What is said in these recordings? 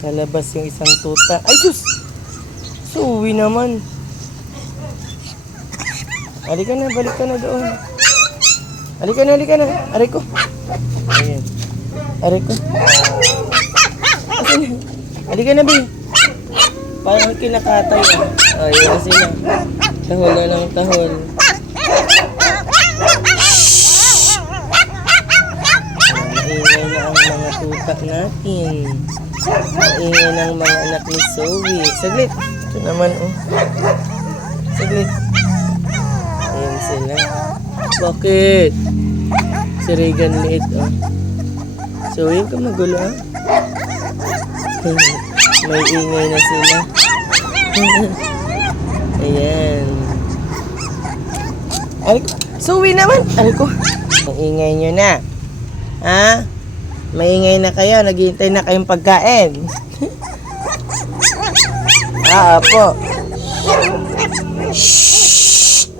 Kalabas yung isang tuta. Ay, sus! Suwi naman. Halika na, balik ka na doon. Halika na. Aray ko. Ayan. Aray ko. Ayan. Halika na, Bi. Parang kinakatay. Ayan na sila. Tahol na ng tahol. Maingay na ang mga tuta natin. Maingay ng mga anak ni Zoe. Saglit. Ito naman, oh. Saglit. Ayan sila. Bakit? Si Regan liit, oh. Zoe, huwag ka magulo, ah. May ingay na sila. Ayan. Aray ko. Zoe naman. Aray ko. Ang ingay nyo na. Ha? Maingay na kayo. Naghihintay na kayong pagkain. Apo. Shhh.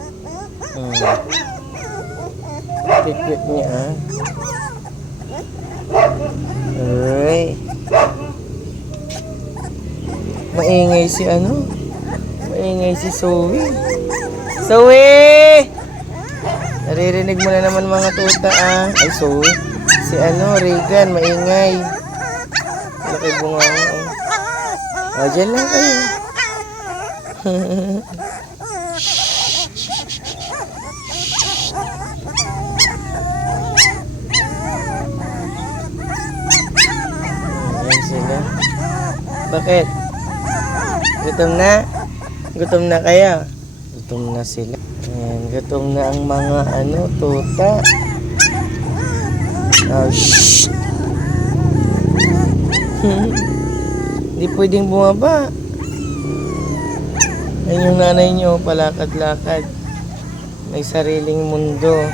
Cute niya, ah. Aray. Maingay si ano? Maingay si Zoe. Zoe! Naririnig mo na naman mga tuta, ah. Ay, Zoe. Si ano, Regan, maingay. Laki bunga mo, oh. Dyan lang kayo. Ayan sila. Bakit? Gutom na? Gutom na kayo? Gutom na sila. Ayan, gutom na ang mga ano, tuta. Oh, shh! Hindi pwedeng bumaba. Ayan yung nanay nyo, palakad-lakad. May sariling mundo.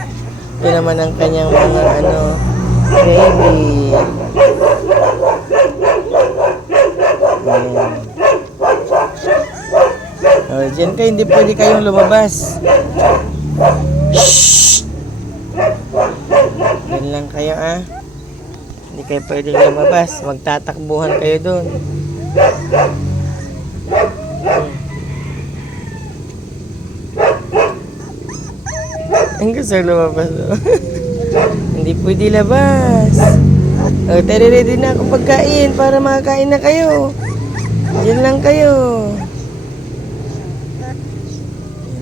Ito naman ang kanyang mga ano, baby. Ayan. Oh, dyan kayo, hindi pwede kayong lumabas. Shhh! Dyan lang kayo, ah. Hindi kayo pwedeng lumabas. Magtatakbuhan kayo doon. Ang gusto lumabas, oh. Hindi pwede labas. Oh, ready na ako pagkain para makakain na kayo. Dyan lang kayo.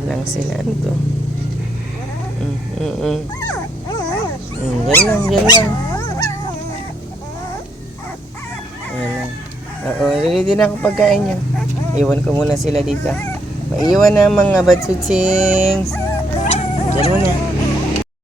Lang sila ito. Yan lang. Ayan lang. Oo, ready na ako pagkain nyo. Iwan ko muna sila dito. Maiwan na mga batsutsings. Diyan muna.